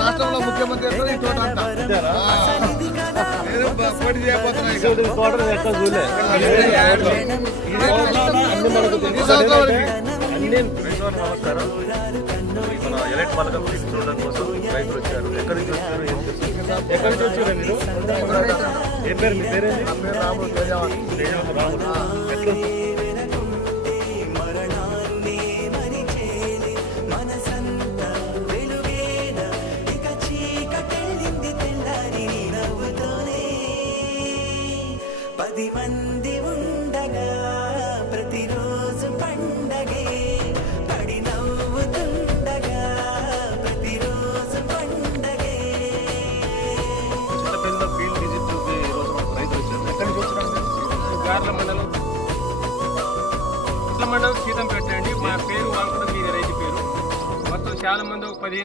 రాష్ట్రంలో ముఖ్యమంత్రి ఈ తోట అంతా పోటీ చేయబోతున్నాయి. నమస్కారం. మన ఎలక్ట్ పథకం చూడడం కోసం రైతులు వచ్చారు. ఎక్కడి నుంచి వచ్చారు? ఎక్కడి నుంచి వచ్చారు మీరు? ఏం పేరు? మీ పేరేంటి? రాముడు రాముడు. ఎట్లా పది మంది ఉండగా ప్రతిరోజు పండగే పడి నవ్వుతుండగా ప్రతిరోజు పండగే. చిన్నపిల్లల ఫీల్డ్ విజిట్ ఈరోజు మనకు రైతులు వచ్చారు. ఎక్కడి నుంచి వచ్చినారు? గార్ల మండలం సీతంపేట అండి. మా పేరు వాంకుట రైతు పేరు. మొత్తం చాలా మంది 15